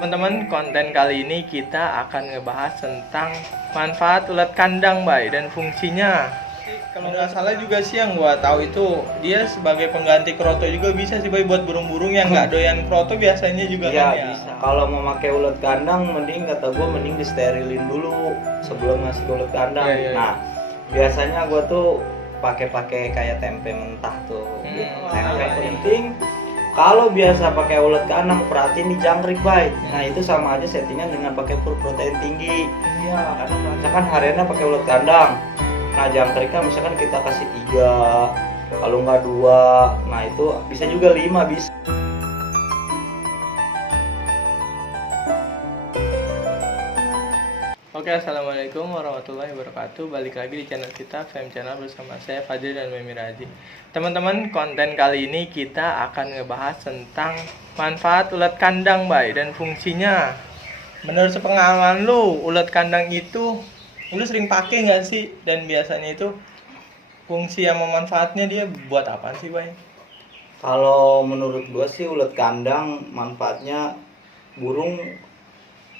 Teman-teman, konten kali ini kita akan ngebahas tentang manfaat ulat kandang, Bay, dan fungsinya. Kalau nggak salah juga sih yang gua tahu itu dia sebagai pengganti kroto juga bisa sih, Bay, buat burung-burung yang nggak doyan kroto biasanya juga Iya kan ya. bisa. Kalau mau pakai ulat kandang, mending kata gue mending disterilin dulu sebelum ngasih ke ulat kandang. Iya, iya, iya. Nah, biasanya gue tuh pakai kayak tempe mentah tuh. Tempe iya. penting. Kalau biasa pakai ulat kandang, perhatiin di jangkrik baik. Nah itu sama aja settingan dengan pakai protein tinggi. Iya. Karena misalkan hariannya pakai ulat kandang, nah jangkriknya misalkan kita kasih 3, kalau nggak 2, nah itu bisa juga 5 bisa. Oke, assalamualaikum warahmatullahi wabarakatuh. Balik lagi di channel kita, Fem Channel, bersama saya Fadil dan Memi Raji. Teman-teman, konten kali ini kita akan ngebahas tentang manfaat ulat kandang, Bay, dan fungsinya. Menurut sepengalaman lu, ulat kandang itu lu sering pakai nggak sih? Dan biasanya itu fungsi sama manfaatnya dia buat apa sih, Bay? Kalau menurut gua sih ulat kandang manfaatnya burung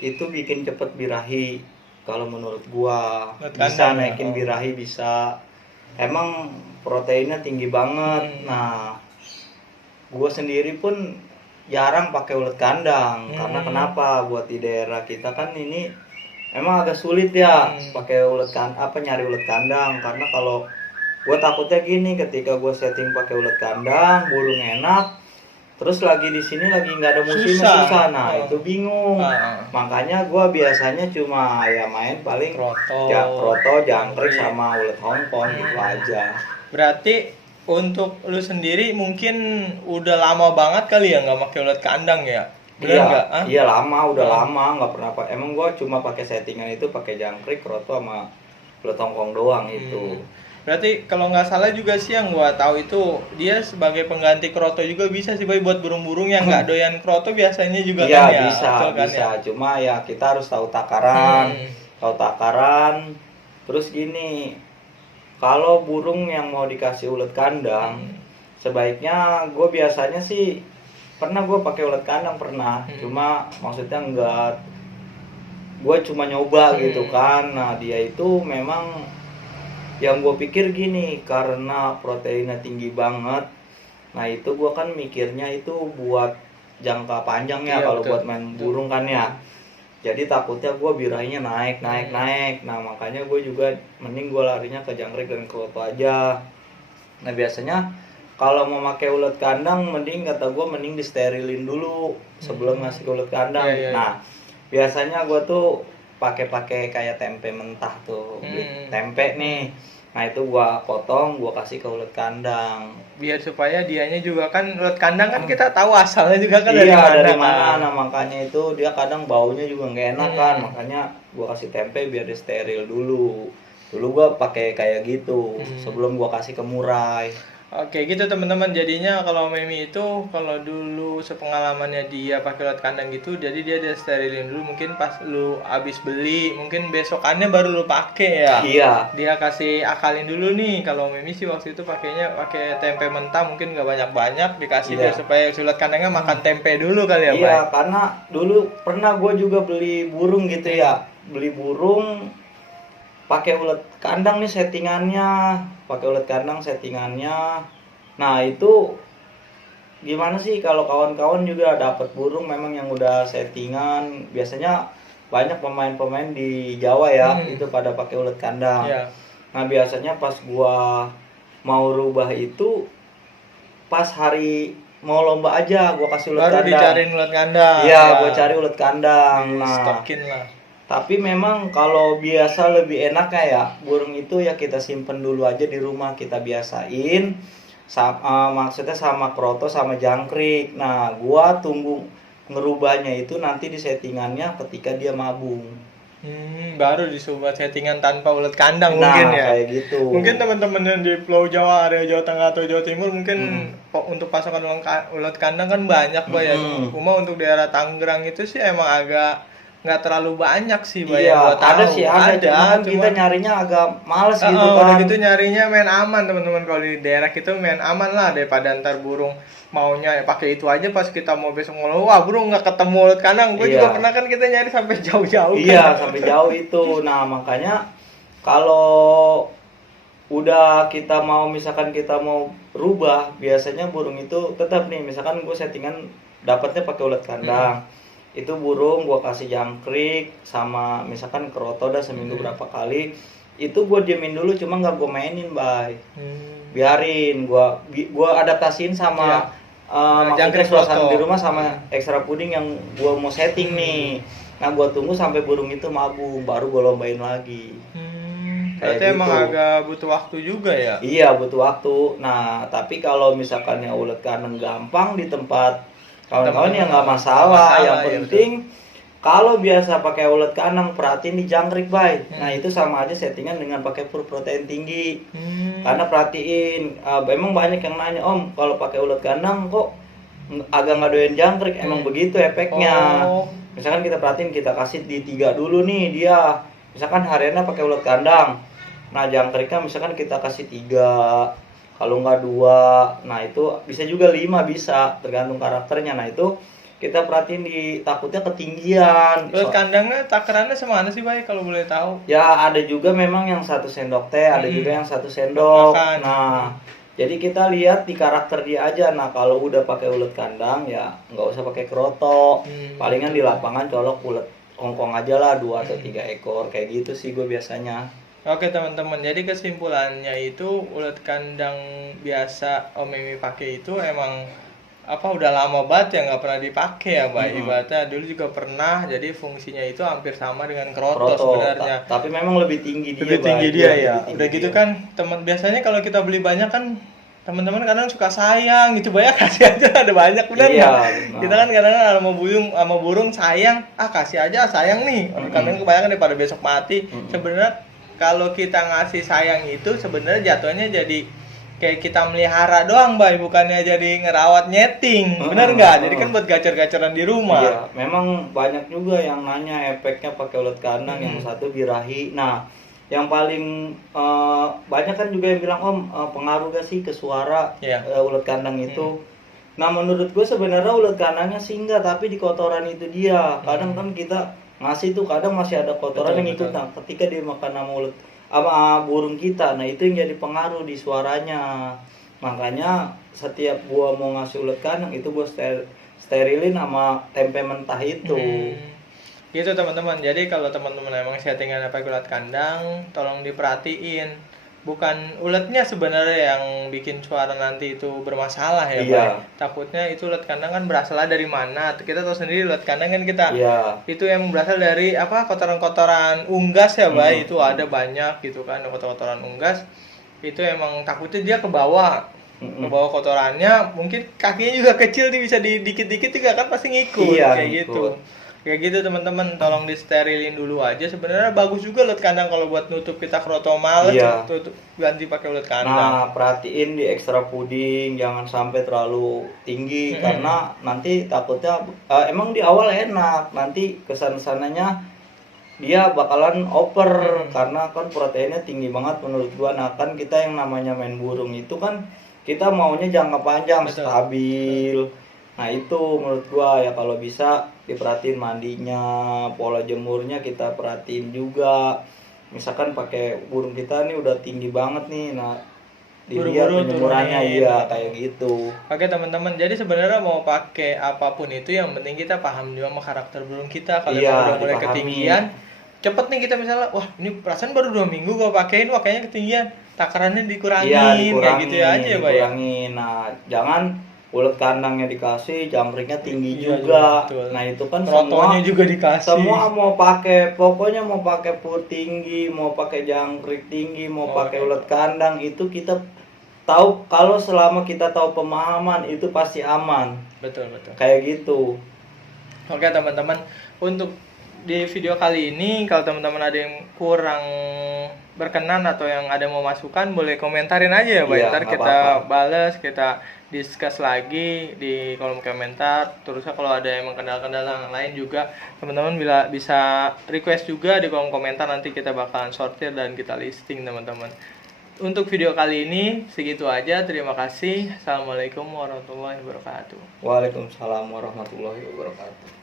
itu bikin cepet birahi. Kalau menurut gua Ulat bisa kandang, naikin birahi bisa. Emang proteinnya tinggi banget. Nah, gua sendiri pun jarang pakai ulat kandang karena kenapa? Buat di daerah kita kan ini emang agak sulit ya pakai nyari ulat kandang karena kalau gue takutnya gini, ketika gue setting pakai ulat kandang burung enak, terus lagi di sini lagi nggak ada musimnya susah. Nah itu bingung. Makanya gue biasanya cuma ya main paling kroto, jangkrik sama ulat Hongkong gitu aja. Berarti untuk lu sendiri mungkin udah lama banget kali ya nggak pakai ulat kandang ya? Bener Iya, nggak? iya udah lama nggak pernah pakai. Emang gue cuma pakai settingan itu pakai jangkrik, kroto sama ulat Hongkong doang itu. Berarti kalau nggak salah juga sih yang gua tahu itu dia sebagai pengganti kroto juga bisa sih, Bay, buat burung-burung yang nggak doyan kroto biasanya juga Iya, kan ya. bisa, Betul kan bisa. ya? Cuma ya kita harus tahu takaran. Terus gini, kalau burung yang mau dikasih ulat kandang, sebaiknya gue biasanya sih pernah gue pakai ulat kandang pernah. Cuma maksudnya enggak, gue cuma nyoba gitu kan. Nah dia itu memang yang gue pikir gini, karena proteinnya tinggi banget. Nah itu gue kan mikirnya itu buat jangka panjang ya, kalau buat main burung kan ya. Jadi takutnya gue birahinya naik. Nah makanya gue juga mending gue larinya ke jangkrik dan kroto aja. Nah biasanya kalau mau pakai ulat kandang, mending kata gue mending disterilin dulu sebelum ngasih ke ulat kandang. Nah biasanya gue tuh pakai kayak tempe mentah tuh, beli tempe nih. Nah itu gua potong, gua kasih ke ulat kandang. Biar supaya dianya juga kan ulat kandang kan kita tahu asalnya juga kan Iya, dari mana. mana. Nah makanya itu dia kadang baunya juga nggak enak kan. Makanya gua kasih tempe biar di steril dulu. Dulu gua pakai kayak gitu sebelum gua kasih ke murai. Oke gitu teman-teman, jadinya kalau Memi itu kalau dulu sepengalamannya dia pakai ulat kandang gitu, jadi dia sterilin dulu, mungkin pas lu abis beli mungkin besokannya baru lu pakai ya. Iya. Dia kasih akalin dulu nih. Kalau Memi sih waktu itu pakainya pakai tempe mentah, mungkin nggak banyak-banyak dikasih biar supaya si ulat kandangnya makan tempe dulu kali ya, Bay. Iya, karena dulu pernah gua juga beli burung gitu ya. Beli burung pakai ulat kandang nih settingannya. Nah itu gimana sih kalau kawan-kawan juga dapat burung memang yang udah settingan. Biasanya banyak pemain-pemain di Jawa ya itu pada pakai ulat kandang. Nah biasanya pas gua mau rubah itu pas hari mau lomba aja gua kasih ulat kandang. Baru dicariin ulat kandang. Iya, gua cari ulat kandang. Nah, stokin lah. tapi memang kalau biasa lebih enaknya ya burung itu ya kita simpen dulu aja di rumah, kita biasain maksudnya sama kroto sama jangkrik. Nah gua tunggu ngerubahnya itu nanti di settingannya ketika dia mabung. Baru dicoba settingan tanpa ulat kandang mungkin ya. Kayak gitu. Mungkin teman-teman yang di Pulau Jawa, area Jawa Tengah atau Jawa Timur mungkin untuk pasokan ulat kandang kan banyak, Bay ya. Cuma untuk daerah Tangerang itu sih emang agak nggak terlalu banyak sih Bay, Iya, yang gua tahu. ada sih, ada. Cuma kan kita cuma nyarinya agak males gitu udah kan. gitu nyarinya main aman teman-teman, kalau di daerah kita main aman lah daripada ntar burung maunya pakai itu aja pas kita mau besok ngeluh, wah burung nggak ketemu ulet kandang. Gue juga Iya. pernah kan kita nyari sampai jauh-jauh Iya, kan. sampai jauh itu. Nah, makanya kalau udah kita mau, misalkan kita mau rubah, biasanya burung itu tetap nih, misalkan gue settingan dapatnya pakai ulet kandang. Itu burung gue kasih jangkrik sama misalkan keroto dah seminggu berapa kali. Itu gue diemin dulu, cuma nggak gue mainin, Bay. Biarin gua adaptasiin sama maksudnya jangkrik suasana keroto di rumah sama extra puding yang gua mau setting nih. Nah, gua tunggu sampai burung itu mabung, baru gua lombain lagi. Berarti Kayak emang gitu. agak butuh waktu juga ya. Iya, butuh waktu. Nah, tapi kalau misalkan yang ulet kandang gampang di tempat kawan-kawan ya nggak masalah. Yang ya penting kalau biasa pakai ulet kandang, perhatiin di jangkrik, Bay. Nah, itu sama aja settingan dengan pakai pur protein tinggi. Karena perhatiin, emang banyak yang nanya, Om, kalau pakai ulet kandang kok agak nggak doyan jangkrik. Emang begitu efeknya. Misalkan kita perhatiin, kita kasih di 3 dulu nih dia. Misalkan hariannya pakai ulet kandang. Nah, jangkriknya misalkan kita kasih 3, kalau nggak 2. Nah, itu bisa juga 5, bisa tergantung karakternya. Nah, itu kita perhatiin di takutnya ketinggian. Ulet kandangnya takarannya semana sih Bay kalau boleh tahu? Ya, ada juga memang yang 1 sendok teh, ada juga yang 1 sendok. Makan. Nah, jadi kita lihat di karakter dia aja. Nah, kalau udah pakai ulet kandang ya nggak usah pakai keroto. Palingan di lapangan colok ulet kongkong aja lah, 2 atau 3 ekor kayak gitu sih gue biasanya. Oke teman-teman, jadi kesimpulannya itu ulet kandang biasa Om Mimi pakai itu emang udah lama banget ya nggak pernah dipakai ya Bay. Ibaratnya dulu juga pernah, jadi fungsinya itu hampir sama dengan keroto sebenarnya. Tapi memang lebih tinggi dia. Lebih tinggi dia ya. Lebih tinggi Udah gitu dia. kan teman, biasanya kalau kita beli banyak kan teman-teman kadang suka sayang gitu, banyak kasih aja ada banyak, benar Iya, nggak? benar. Kita kan kadang sama burung sayang, kasih aja sayang nih. Kadang kebanyakan daripada besok mati. Sebenarnya kalau kita ngasih sayang itu sebenarnya jatuhnya jadi kayak kita melihara doang, Bay, bukannya jadi ngerawat nyeting. Bener nggak? Jadi kan buat gacor-gacoran di rumah. Iya, memang banyak juga yang nanya efeknya pakai ulet kandang, yang satu birahi. Nah, yang paling banyak kan juga yang bilang, Om, pengaruh gak sih ke suara ulet kandang itu? Nah, menurut gue sebenarnya ulet kandangnya sih enggak, tapi di kotoran itu dia. Kadang kan kita ngasih tuh kadang masih ada kotoran yang ikut. Nah, ketika dia makan sama burung kita, nah itu yang jadi pengaruh di suaranya. Makanya setiap gua mau ngasih ulet kandang itu gua sterilin sama tempe mentah itu. Gitu teman-teman. Jadi kalau teman-teman emang settingan pakai ulet kandang, tolong diperhatiin. Bukan uletnya sebenarnya yang bikin suara nanti itu bermasalah ya, Iya. Bay. Takutnya itu ulet kandang kan berasal dari mana? Kita tahu sendiri ulet kandang kan kita Iya. itu yang berasal dari kotoran-kotoran unggas ya, Bay. Itu ada banyak gitu kan, kotoran unggas. Itu emang takutnya dia ke bawah kotorannya, mungkin kakinya juga kecil nih, bisa dikit-dikit juga kan pasti ngikut. Iya, kayak ngikut. gitu. Kayak gitu teman-teman, tolong disterilin dulu aja. Sebenarnya bagus juga ulet kandang kalau buat nutup kita keroto males, Iya. tutup ganti pakai ulet kandang. Nah, perhatiin di extra puding jangan sampai terlalu tinggi karena nanti takutnya emang di awal enak, nanti kesan-sananya dia bakalan over karena kan proteinnya tinggi banget menurut gua. Nah, kan kita yang namanya main burung itu kan kita maunya jangka panjang, stabil. Nah, itu menurut gua ya kalau bisa diperhatiin mandinya, pola jemurnya kita perhatiin juga. Misalkan pakai burung kita nih udah tinggi banget nih. Nah, dilihat Buru-buru penyemurannya turunin. iya kayak gitu. Oke teman-teman, jadi sebenarnya mau pakai apapun itu yang penting kita paham juga sama karakter burung kita. Kalau Iya, udah mulai dipahami. ketinggian, cepet nih kita misalnya, wah ini perasaan baru 2 minggu gua pakein, wah kayaknya ketinggian, takarannya dikurangin, Iya, kayak gitu aja ya, Bay. dikurangin. Nah, jangan ulet kandangnya dikasih, jangkriknya tinggi Iya, juga. betul. Nah, itu kan Kerotonya juga dikasih. semua mau pakai, pokoknya mau pakai pur tinggi, mau pakai jangkrik tinggi, mau pakai ulet kandang, itu kita tahu kalau selama kita tahu pemahaman itu pasti aman. Betul. Kayak gitu. Oke teman-teman, untuk di video kali ini. Kalau teman-teman ada yang kurang berkenan atau yang ada mau masukan, boleh komentarin aja ya, Bay. Iya, Ntar nggak kita apa-apa. bales, kita discuss lagi di kolom komentar. Terusnya kalau ada emang kendala-kendala yang lain juga, teman-teman bisa request juga di kolom komentar. Nanti kita bakalan sortir dan kita listing, teman-teman. Untuk video kali ini segitu aja. Terima kasih. Assalamualaikum warahmatullahi wabarakatuh. Waalaikumsalam warahmatullahi wabarakatuh.